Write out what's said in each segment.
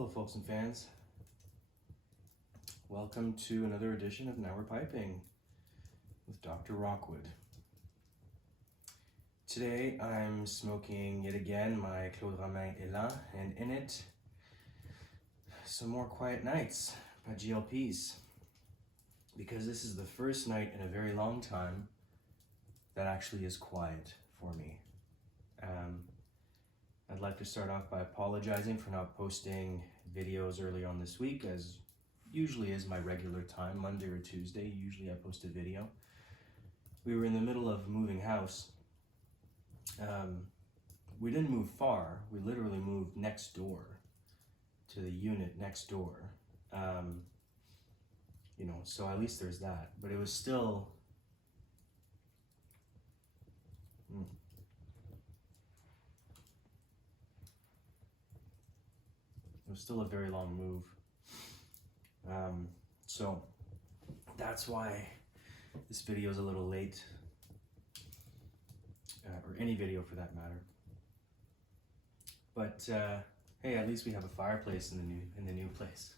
Hello folks and fans. Welcome to another edition of Now We're Piping with Dr. Rockwood. Today I'm smoking yet again my Claude Romain Elan, and in it, some more Quiet Nights by GLPs. Because this is the first night in a very long time that actually is quiet for me. I'd like to start off by apologizing for not posting videos early on this week, as usually is my regular time, Monday or Tuesday. Usually I post a video. We were in the middle of moving house. We didn't move far. We literally moved next door to the unit next door. So at least there's that. But it was still... It was still a very long move. So that's why this video is a little late, or any video for that matter. But hey, at least we have a fireplace in the new place,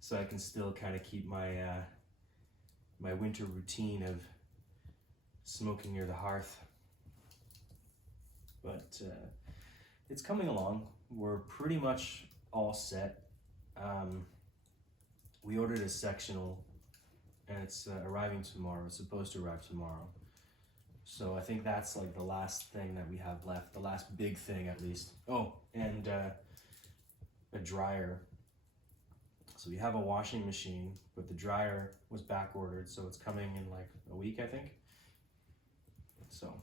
so I can still kind of keep my my winter routine of smoking near the hearth. But it's coming along. We're pretty much all set. We ordered a sectional and it's arriving tomorrow. It's supposed to arrive tomorrow. So I think that's like the last thing that we have left, the last big thing at least. Oh, and a dryer. So we have a washing machine, but the dryer was back ordered, so it's coming in like a week, I think. So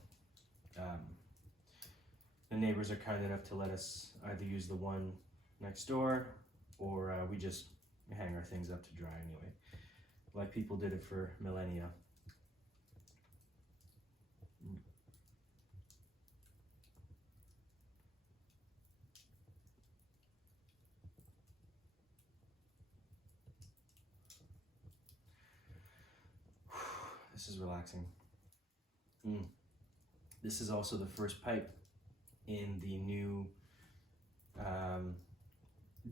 the neighbors are kind enough to let us either use the one next door, or we just hang our things up to dry anyway, like people did it for millennia. This is relaxing. This is also the first pipe in the new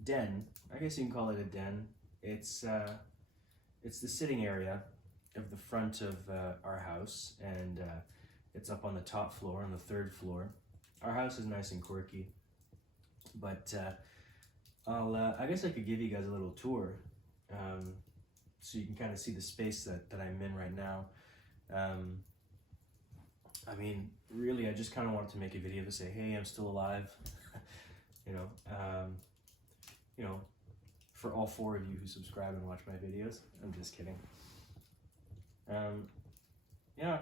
den. I guess you can call it a den. It's the sitting area of the front of our house, and it's up on the top floor, on the third floor. Our house is nice and quirky, but I guess I could give you guys a little tour, so you can kind of see the space that I'm in right now. I mean, really, I just kind of wanted to make a video to say, hey, I'm still alive. For all 4 of you who subscribe and watch my videos. I'm just kidding. Yeah.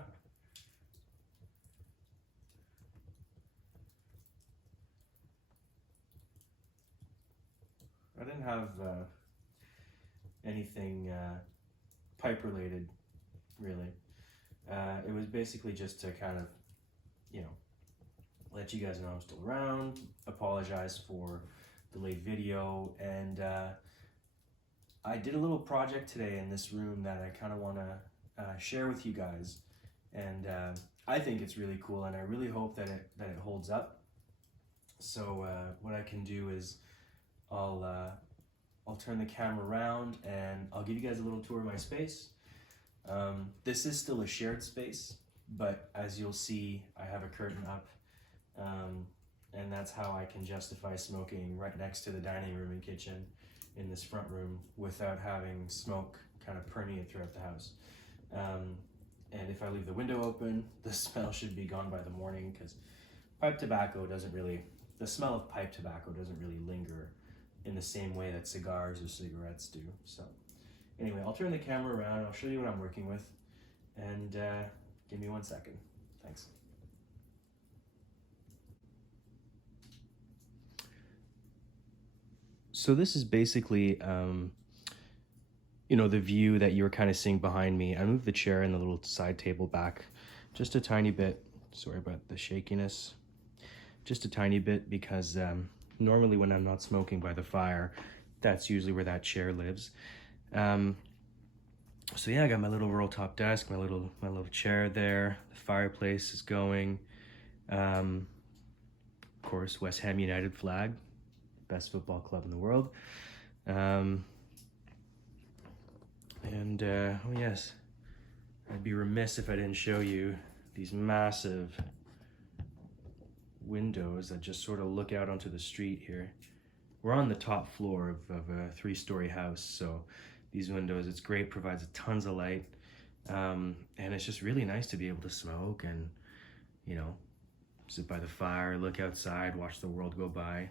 I didn't have anything pipe related, really. It was basically just to kind of, let you guys know I'm still around, apologize for the late video, and I did a little project today in this room that I kind of want to share with you guys, and I think it's really cool, and I really hope that it holds up. So what I can do is I'll turn the camera around and I'll give you guys a little tour of my space. This is still a shared space, but as you'll see, I have a curtain up, and that's how I can justify smoking right next to the dining room and kitchen in this front room without having smoke kind of permeate throughout the house. And if I leave the window open, the smell should be gone by the morning, because the smell of pipe tobacco doesn't really linger in the same way that cigars or cigarettes do. So anyway, I'll turn the camera around, I'll show you what I'm working with, and give me 1 second. Thanks. So this is basically, the view that you were kind of seeing behind me. I moved the chair and the little side table back just a tiny bit. Sorry about the shakiness. Just a tiny bit, because normally when I'm not smoking by the fire, that's usually where that chair lives. So yeah, I got my little roll top desk, my little chair there. The fireplace is going. Of course, West Ham United flag. best football club in the world. Oh yes, I'd be remiss if I didn't show you these massive windows that just sort of look out onto the street here. We're on the top floor of a 3-story house, so these windows, it's great, provides tons of light, and it's just really nice to be able to smoke and, you know, sit by the fire, look outside, watch the world go by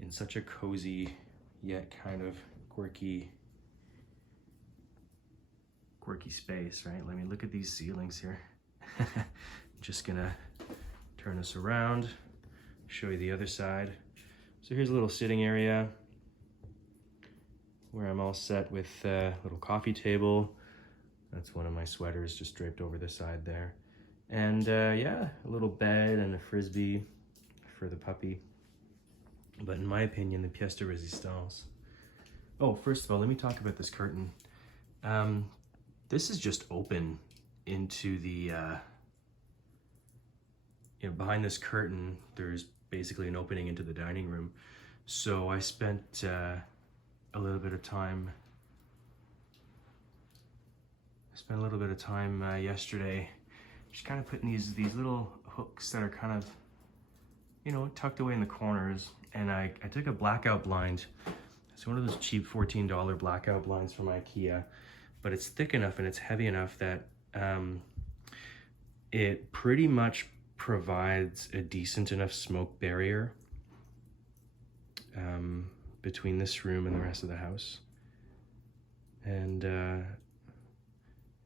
in such a cozy yet kind of quirky space, right? Let me look at these ceilings here. Just gonna turn this around, show you the other side. So here's a little sitting area where I'm all set with a little coffee table. That's one of my sweaters just draped over the side there. And yeah, a little bed and a frisbee for the puppy. But in my opinion, the pièce de résistance. Oh, first of all, let me talk about this curtain. This is just open into the, behind this curtain, there's basically an opening into the dining room. So I spent a little bit of time yesterday just kind of putting these little hooks that are kind of, tucked away in the corners. And I took a blackout blind. It's one of those cheap $14 blackout blinds from IKEA, but it's thick enough and it's heavy enough that it pretty much provides a decent enough smoke barrier between this room and the rest of the house. And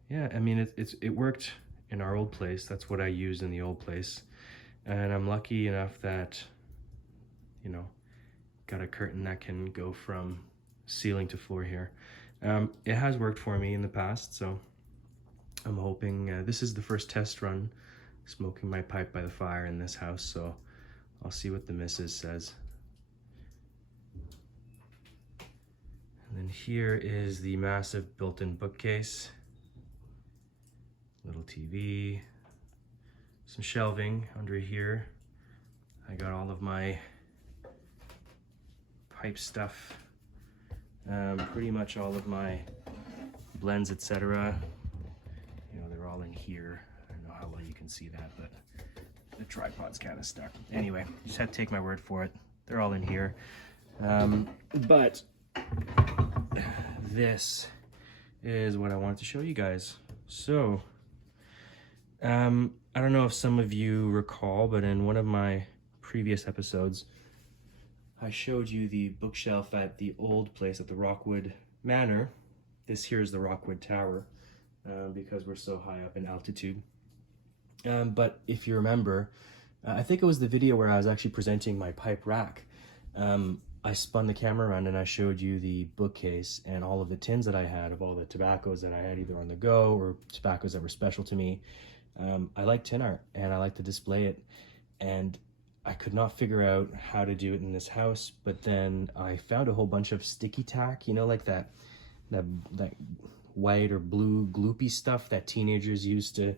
yeah, I mean, it worked in our old place. That's what I used in the old place. And I'm lucky enough that, got a curtain that can go from ceiling to floor here. It has worked for me in the past, so I'm hoping this is the first test run smoking my pipe by the fire in this house, so I'll see what the missus says. And then here is the massive built-in bookcase, little TV, some shelving under here. I got all of my pipe stuff, pretty much all of my blends, etc. They're all in here. I don't know how well you can see that, but the tripod's kind of stuck. Anyway, just had to take my word for it. They're all in here. But this is what I wanted to show you guys. So, I don't know if some of you recall, but in one of my previous episodes, I showed you the bookshelf at the old place at the Rockwood Manor. This here is the Rockwood Tower, because we're so high up in altitude. But if you remember, I think it was the video where I was actually presenting my pipe rack. I spun the camera around and I showed you the bookcase and all of the tins that I had of all the tobaccos that I had either on the go or tobaccos that were special to me. I like tin art and I like to display it, and I could not figure out how to do it in this house, but then I found a whole bunch of sticky tack, like that white or blue gloopy stuff that teenagers use to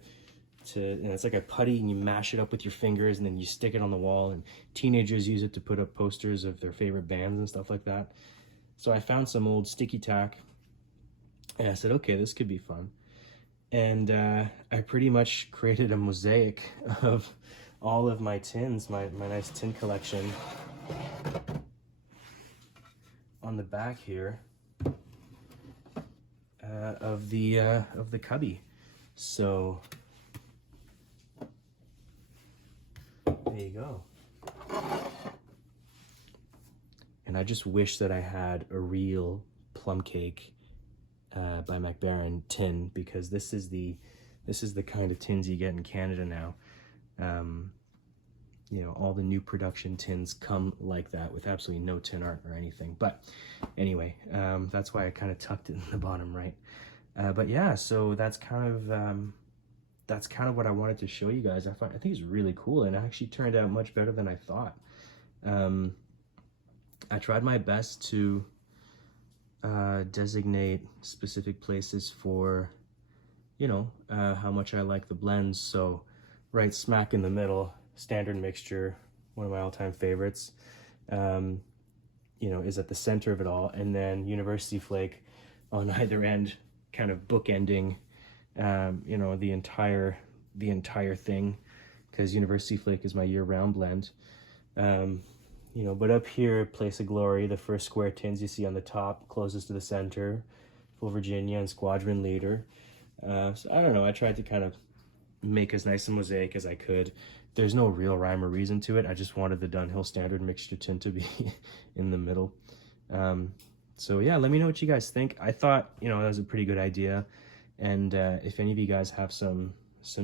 it's like a putty, and you mash it up with your fingers and then you stick it on the wall, and teenagers use it to put up posters of their favorite bands and stuff like that. So I found some old sticky tack and I said, okay, this could be fun. And I pretty much created a mosaic of all of my tins, my nice tin collection. On the back here of the cubby. So there you go. And I just wish that I had a real plum cake by McBaron tin, because this is the kind of tins you get in Canada now. All the new production tins come like that with absolutely no tin art or anything. But anyway, that's why I kind of tucked it in the bottom right. But yeah, so that's kind of what I wanted to show you guys. I think it's really cool, and it actually turned out much better than I thought. I tried my best to designate specific places for, how much I like the blends. So right smack in the middle, standard mixture, one of my all-time favorites. is at the center of it all, and then University Flake on either end, kind of bookending, the entire thing, because University Flake is my year-round blend. But up here, Place of Glory, the first square tins you see on the top, closest to the center, Full Virginia and Squadron Leader. So I don't know, I tried to kind of make as nice a mosaic as I could. There's no real rhyme or reason to it. I just wanted the Dunhill Standard mixture tin to be in the middle. So yeah, let me know what you guys think. I thought, that was a pretty good idea. And if any of you guys have some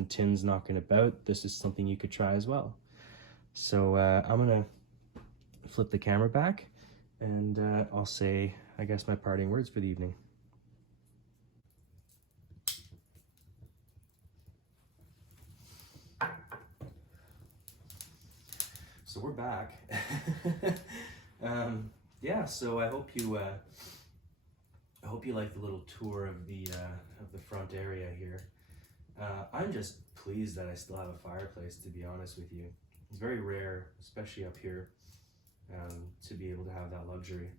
tins knocking about, this is something you could try as well. So I'm gonna flip the camera back, and I'll say, I guess, my parting words for the evening. So we're back. Yeah, so I hope you like the little tour of the front area here. I'm just pleased that I still have a fireplace, to be honest with you. It's very rare, especially up here, to be able to have that luxury.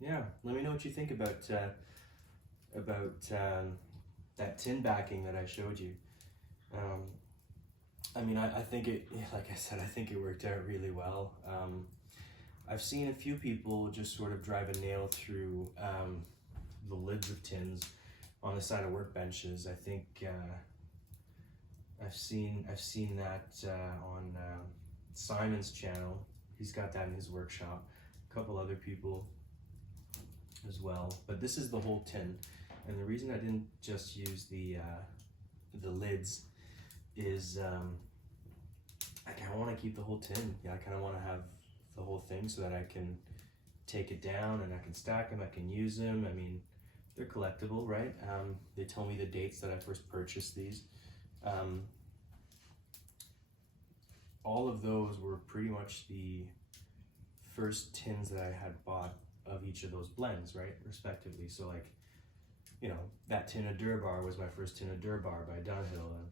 Yeah, let me know what you think about that tin backing that I showed you. I think it, like I said, I think it worked out really well. I've seen a few people just sort of drive a nail through the lids of tins on the side of workbenches. I think I've seen that on Simon's channel. He's got that in his workshop. A couple other people as well. But this is the whole tin, and the reason I didn't just use the lids is I kind of want to keep the whole tin. Yeah, I kind of want to have the whole thing so that I can take it down and I can stack them, I can use them. I mean, they're collectible, right? They tell me the dates that I first purchased these. All of those were pretty much the first tins that I had bought of each of those blends, right, respectively. So like, that tin of Durbar was my first tin of Durbar by Dunhill, and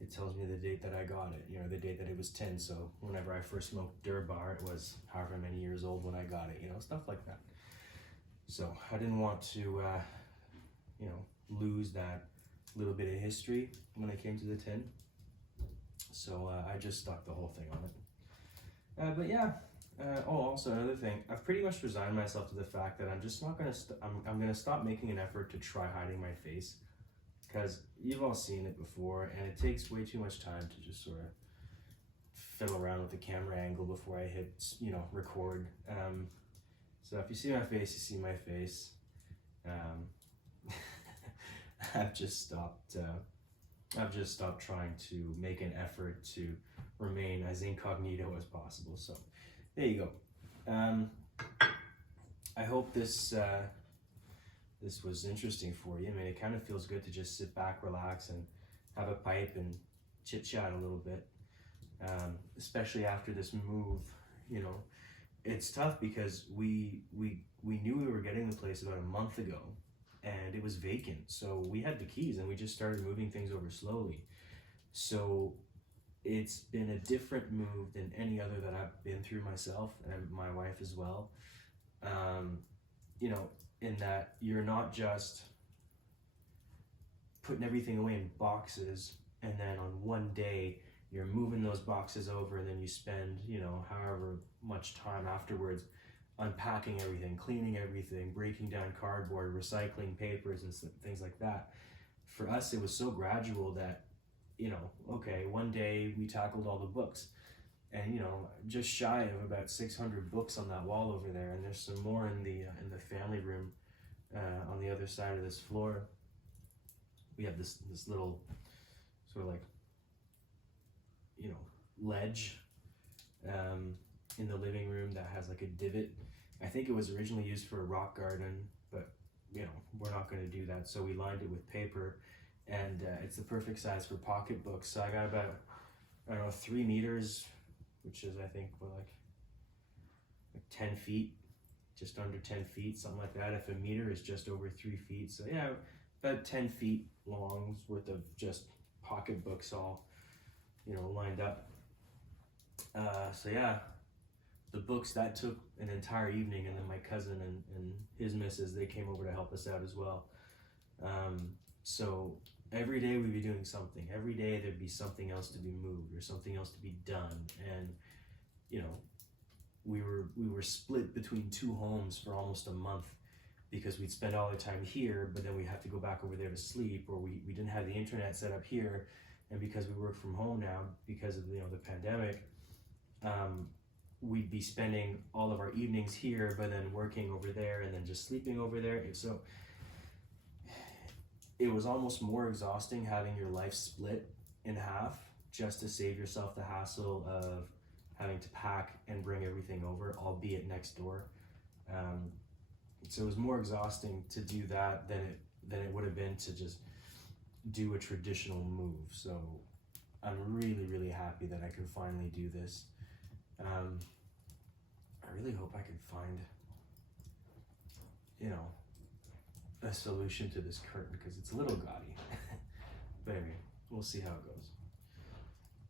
it tells me the date that I got it, the date that it was tin. So whenever I first smoked Durbar, it was however many years old when I got it, stuff like that. So I didn't want to, lose that little bit of history when it came to the tin. So I just stuck the whole thing on it. But yeah, also another thing, I've pretty much resigned myself to the fact that I'm just not gonna, I'm gonna stop making an effort to try hiding my face, because you've all seen it before, and it takes way too much time to just sort of fiddle around with the camera angle before I hit, record. So if you see my face, you see my face. I've just stopped trying to make an effort to remain as incognito as possible. So there you go. I hope this was interesting for you. I mean, it kind of feels good to just sit back, relax, and have a pipe and chit chat a little bit, especially after this move. It's tough because we knew we were getting the place about a month ago, and it was vacant. So we had the keys, and we just started moving things over slowly. So it's been a different move than any other that I've been through myself, and my wife as well. In that you're not just putting everything away in boxes, and then on one day you're moving those boxes over, and then you spend, however much time afterwards unpacking everything, cleaning everything, breaking down cardboard, recycling papers and things like that. For us, it was so gradual that, okay, one day we tackled all the books, and just shy of about 600 books on that wall over there, and there's some more in the family room on the other side of this floor. We have this little sort of like ledge in the living room that has like a divot. I think it was originally used for a rock garden, but we're not going to do that, so we lined it with paper, and it's the perfect size for pocket books. So I got about, I don't know, 3 meters, which is, I think, like 10 feet, just under 10 feet, something like that. If a meter is just over 3 feet, so yeah, about 10 feet long worth of just pocket books all lined up. So yeah, the books, that took an entire evening, and then my cousin and his missus, they came over to help us out as well. So every day we'd be doing something. Every day there'd be something else to be moved or something else to be done. And you know, we were split between two homes for almost a month because we'd spend all the time here, but then we have to go back over there to sleep, or we didn't have the internet set up here, and because we work from home now because of the pandemic, we'd be spending all of our evenings here, but then working over there and then just sleeping over there. And so it was almost more exhausting having your life split in half just to save yourself the hassle of having to pack and bring everything over, albeit next door. So it was more exhausting to do that than it would have been to just do a traditional move. So I'm really happy that I can finally do this. I really hope I can find, a solution to this curtain because it's a little gaudy. But anyway, we'll see how it goes.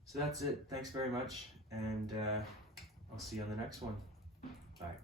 So that's it. Thanks very much, and I'll see you on the next one. Bye.